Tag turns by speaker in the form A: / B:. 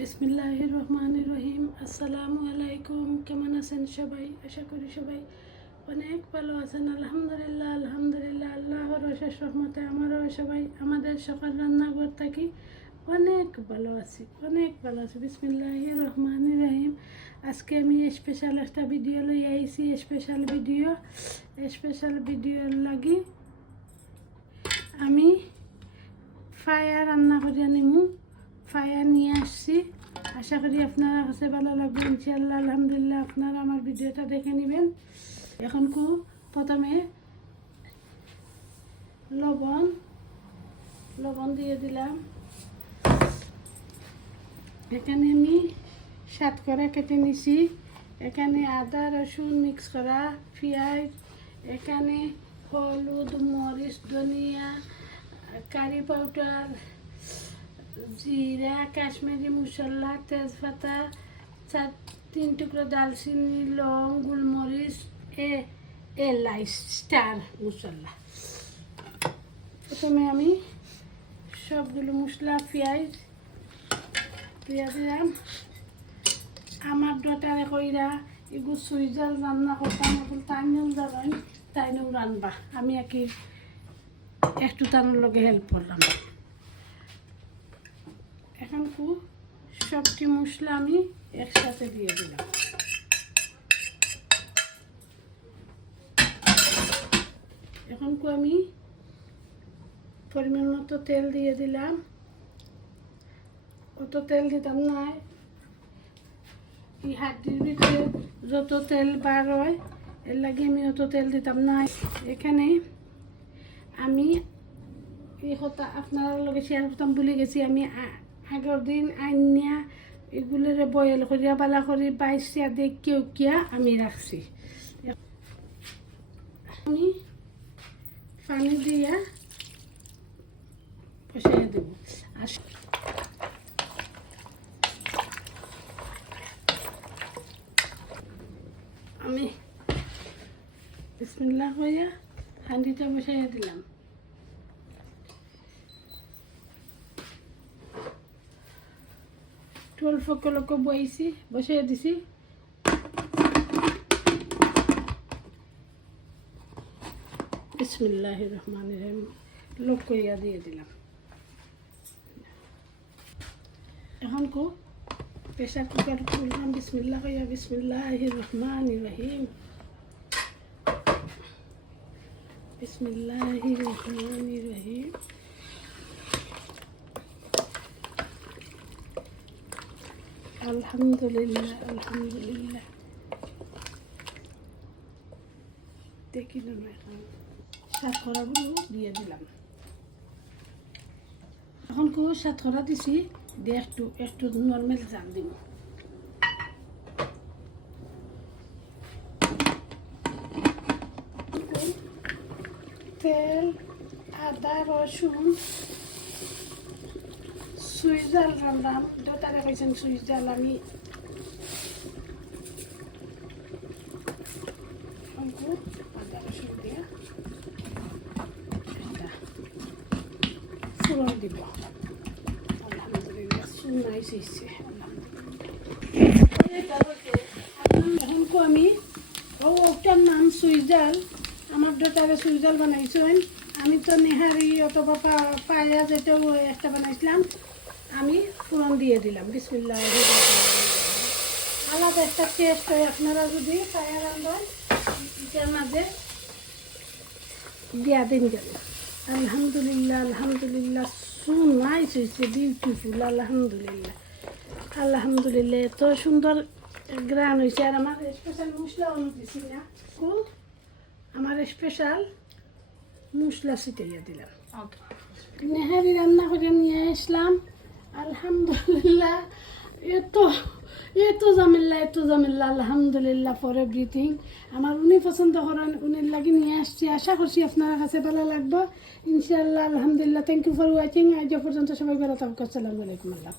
A: বিসমিল্লাহ রহমান রহিম আসসালামু আলাইকুম। কেমন আছেন সবাই? আশা করি সবাই অনেক ভালো আছেন। আলহামদুলিল্লাহ আলহামদুলিল্লাহ। আল্লাহর অশেষ রহমতে আমারও সবাই, আমাদের সকাল রান্নাঘর থাকি অনেক ভালো আছি, অনেক ভালো আছি। বিসমিল্লাহ রহমান রহিম আজকে আমি স্পেশাল একটা ভিডিও লই আইছি। স্পেশাল ভিডিও স্পেশাল ভিডিও লাগি আমি ফায়া রান্না করিয়া নিমু ফায়া নিয়ে আসছি। আশা করি আপনারা কাছে ভালো লাগবে ইনশাল্লাহ আলহামদুলিল্লাহ। আপনারা আমার ভিডিওটা দেখে নেবেন। এখন কু, প্রথমে লবণ লবণ দিয়ে দিলাম। এখানে আমি সাত করে কেটে নিছি। এখানে আদা, রসুন মিক্স করা পেঁয়াজ। এখানে হলুদ, মরিচ, ধনিয়া, কারি পাউডার জিরা, কাশ্মীরি মশলা, তেজপাতা, চার, তিন টুকরো দালচিনি লং, গোলমরিচ, এ এলাই স্টার মশলা। প্রথমে আমি সবগুলো মশলা, পেঁয়াজ পেঁয়াজ দিলাম। আমার ডটারে কইরা এগুলো সুইজার রান্না করতাম, এখন তাইনেও যাবেন তাইনেও রানবা। আমি কি একটু তার লগে হেল্প করলাম। এখন সবটি মশলা আমি একসাথে দিয়ে দিলাম। এখন কু আমি পরিমাণ মতো তেল দিয়ে দিলাম। অত তেল দিতাম না। এই হাড্ডির ভিতরে যত তেল বার হয়, এর লাগে আমি অত তেল দিতাম না। এখানে আমি এই কথা আপনার লগে শেয়ার করতাম, ভুলে গেছি। আমি আগের দিন আইনিয়া এগুলোরে বয়েল করিয়া, বালা করি বাইশিয়া দেখিও কিয়া আমি রাখছি। আমি পানি দিয়া বসাইয়া দেব। আর আমি বিসমিল্লাহ হইয়া হাঁডিটা বসাইয়া দিলাম। একটু অল্প কলক বইছি বসাইয়া দিছি বিসমিল্লাহ রহমান রহিম লোক করিয়া দিয়ে দিলাম এখন কো প্রেশার কুকার খুললাম বিসমিল্লাহ কইয়া বিসমিল্লাহ রহমান রহিম বিসমিল্লাহ রহমান রহিম আলহামদুলিল্লাহ আলহামদুলিল্লাহ। দেখি এখন সাতখরাগুলো দিয়ে দিলাম। এখন কো সাতখরা দিছি, দিয়ে একটু একটু নর্মাল জাল দিব। তেল, আদা, রসুন সুইচ জাল রান্নাম দেউতারে কৈছেন সুইচ জাল, আমি আদা, রসুন দিব। আলহামদুলিল্লাহ সুনাইস হয়েছে এখন আমি, ও, ওটার নাম সুইজাল আমার ডটারে সুইজাল বানাইছেন। আমি তো নেহারি অথবা পায়া যেটাও একটা বানাইছিলাম। আমি ফুরন দিয়ে দিলাম বিসমিল্লাহ আলাদা একটা টেস্ট হয় আপনারা যদি পায়া রান্ধান এটার মাঝে দিয়া দিন গেল। আলহামদুলিল্লাহ আলহামদুলিল্লাহ সো নাইস হয়েছে বিউটিফুল আলহামদুলিল্লাহ। আলহামদুলিল্লাহ এত সুন্দর গ্রান হয়েছে। আর আমার স্পেশাল মশলা দিছি না। খুব আমার স্পেশাল মশলা ছিটাইয়া দিলাম। নেহারি রান্না করে নিয়ে আসলাম। আলহামদুলিল্লাহ। এত এত জামিল্লা এত জামিল্লা আলহামদুলিল্লাহ ফর এভরিথিং আমার উনি পছন্দ করেন, উনির লাগে নিয়ে আসছি। আশা করছি আপনার কাছে ভালো লাগবে। ইনশাআল্লাহ, আলহামদুলিল্লাহ। থ্যাংক ইউ ফর ওয়াচিং আজ পর্যন্ত সবাই ভালো থাকুক। আসসালামু আলাইকুম, আল্লাহ